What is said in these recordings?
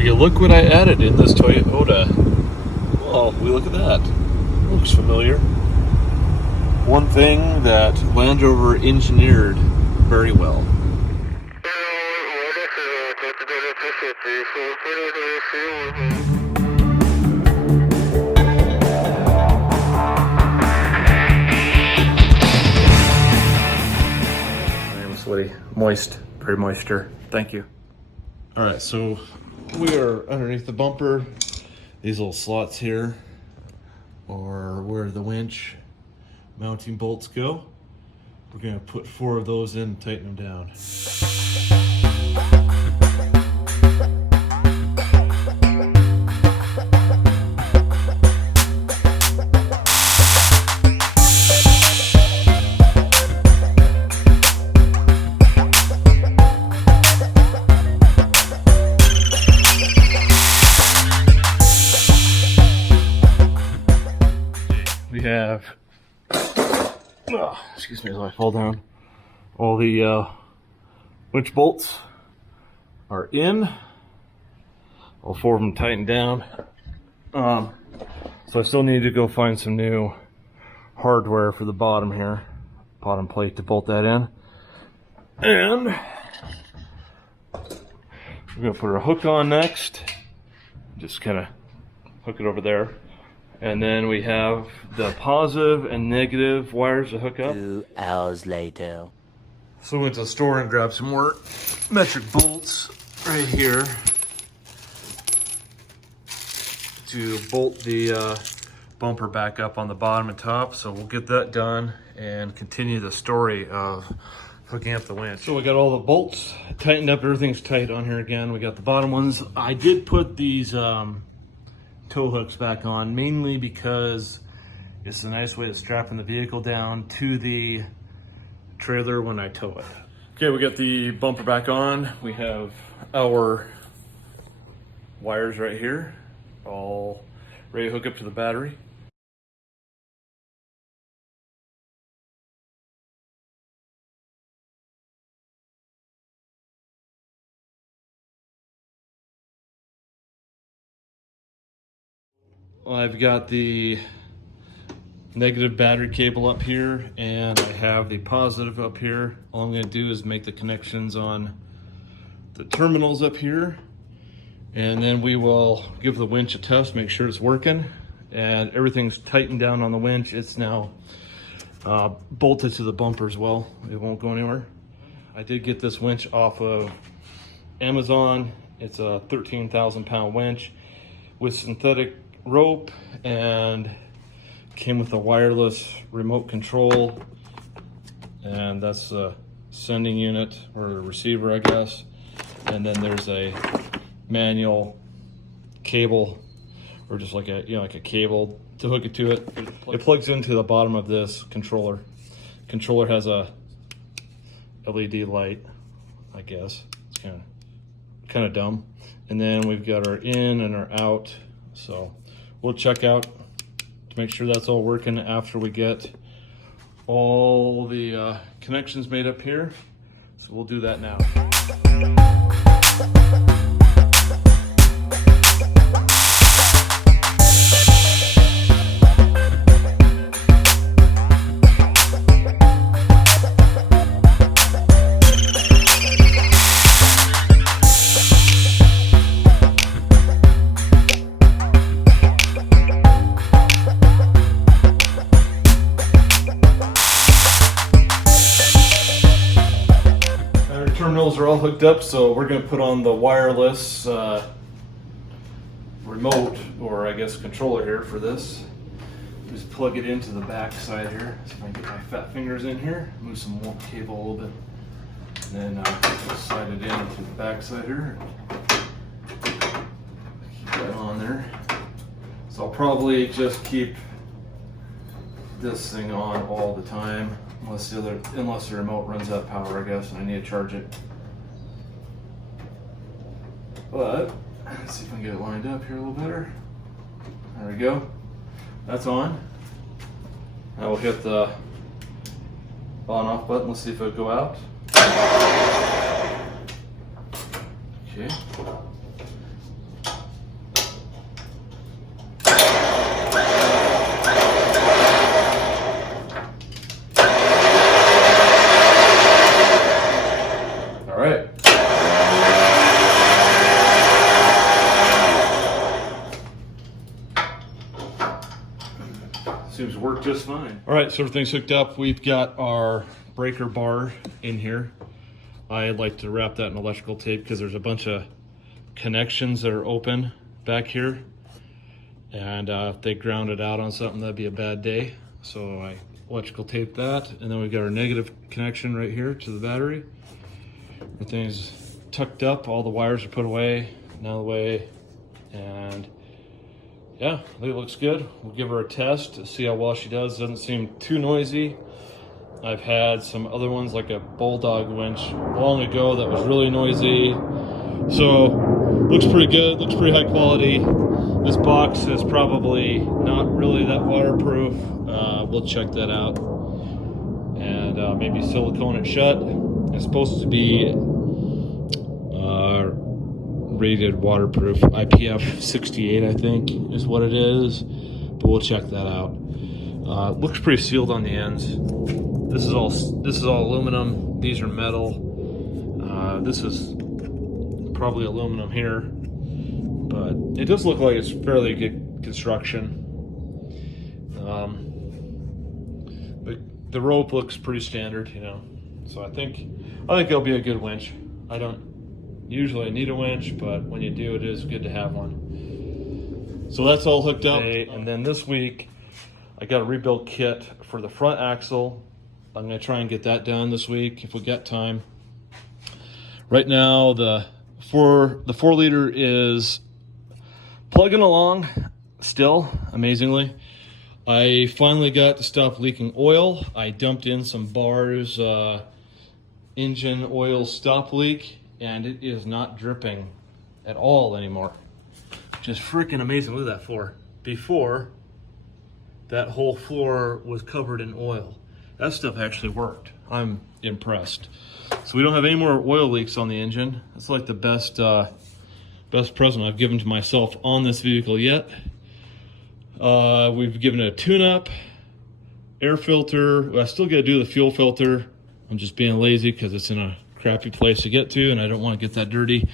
Will you look what I added in this Toyota? Well, we look at that. Looks familiar. One thing that Land Rover engineered very well. I am sweaty, moist, very moisture. Thank you. All right, so we are underneath the bumper. These little slots here are where the winch mounting bolts go. We're gonna put 4 of those in and tighten them down. We have, excuse me as I fall down, all the winch bolts are in, all 4 of them tightened down. So I still need to go find some new hardware for the bottom here, bottom plate to bolt that in. And we're gonna put our hook on next, just kind of hook it over there. And then we have the positive and negative wires to hook up. 2 hours later. So we went to the store and grabbed some more metric bolts right here to bolt the bumper back up on the bottom and top. So we'll get that done and continue the story of hooking up the winch. So we got all the bolts tightened up. Everything's tight on here again. We got the bottom ones. I did put these tow hooks back on, mainly because it's a nice way of strapping the vehicle down to the trailer when I tow it. Okay, we got the bumper back on. We have our wires right here, all ready to hook up to the battery. I've got the negative battery cable up here and I have the positive up here. All I'm going to do is make the connections on the terminals up here, and then we will give the winch a test, make sure it's working, and everything's tightened down on the winch. It's now bolted to the bumper as well. It won't go anywhere. I did get this winch off of Amazon. It's a 13,000 pound winch with synthetic rope and came with a wireless remote control, and that's a sending unit or a receiver, I guess, and then there's a manual cable, or just like a like a cable to hook it to it. It plugs into the bottom of this controller. Controller has a LED light, I guess. It's kind of dumb. And then we've got our in and our out. So we'll check out to make sure that's all working after we get all the connections made up here. So we'll do that now. Terminals are all hooked up, so we're going to put on the wireless remote, or I guess controller here for this. Just plug it into the back side here. See if I can get my fat fingers in here. Move some more cable a little bit, and then just slide it into the back side here. Keep that on there. So I'll probably just keep this thing on all the time. Unless the remote runs out of power, I guess, and I need to charge it. But let's see if I can get it lined up here a little better. There we go. That's on. I will hit the on/off button. Let's see if it'll go out. Okay. worked just fine. All right, so everything's hooked up. We've got our breaker bar in here. I like to wrap that in electrical tape because there's a bunch of connections that are open back here. And if they ground it out on something, that'd be a bad day. So I electrical tape that. And then we've got our negative connection right here to the battery. Everything's tucked up. All the wires are put away, now the way. And yeah, I think it looks good. We'll give her a test to see how well she does. Doesn't seem too noisy. I've had some other ones like a Bulldog winch long ago that was really noisy. So looks pretty good, looks pretty high quality. This box is probably not really that waterproof. We'll check that out. And maybe silicone it shut. It's supposed to be rated waterproof. IPF 68, I think, is what it is. But we'll check that out. Looks pretty sealed on the ends. This is all aluminum. These are metal. This is probably aluminum here, but it does look like it's fairly good construction. But the rope looks pretty standard, you know. So I think it'll be a good winch. I don't usually need a winch, but when you do, it is good to have one. So that's all hooked up. And then this week, I got a rebuild kit for the front axle. I'm gonna try and get that done this week if we got time. Right now, the 4 liter is plugging along still, amazingly. I finally got to stop leaking oil. I dumped in some bars, engine oil stop leak, and it is not dripping at all anymore. Just freaking amazing. Look at that floor. Before, that whole floor was covered in oil. That stuff actually worked. I'm impressed. So we don't have any more oil leaks on the engine. That's like the best present I've given to myself on this vehicle yet. We've given it a tune-up, air filter. I still got to do the fuel filter. I'm just being lazy because it's in a crappy place to get to, and I don't want to get that dirty.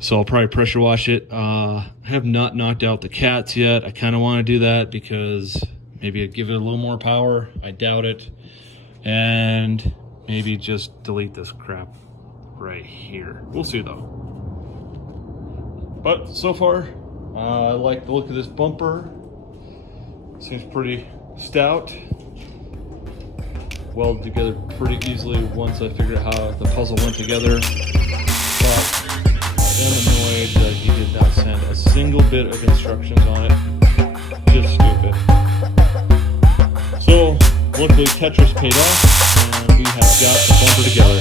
So I'll probably pressure wash it. I have not knocked out the cats yet. I kind of want to do that because maybe I'd give it a little more power. I doubt it. And maybe just delete this crap right here. We'll see though. But so far, I like the look of this bumper. Seems pretty stout. Welded together pretty easily once I figured out how the puzzle went together. But I am annoyed that he did not send a single bit of instructions on it. Just stupid. So luckily Tetris paid off and we have got the bumper together.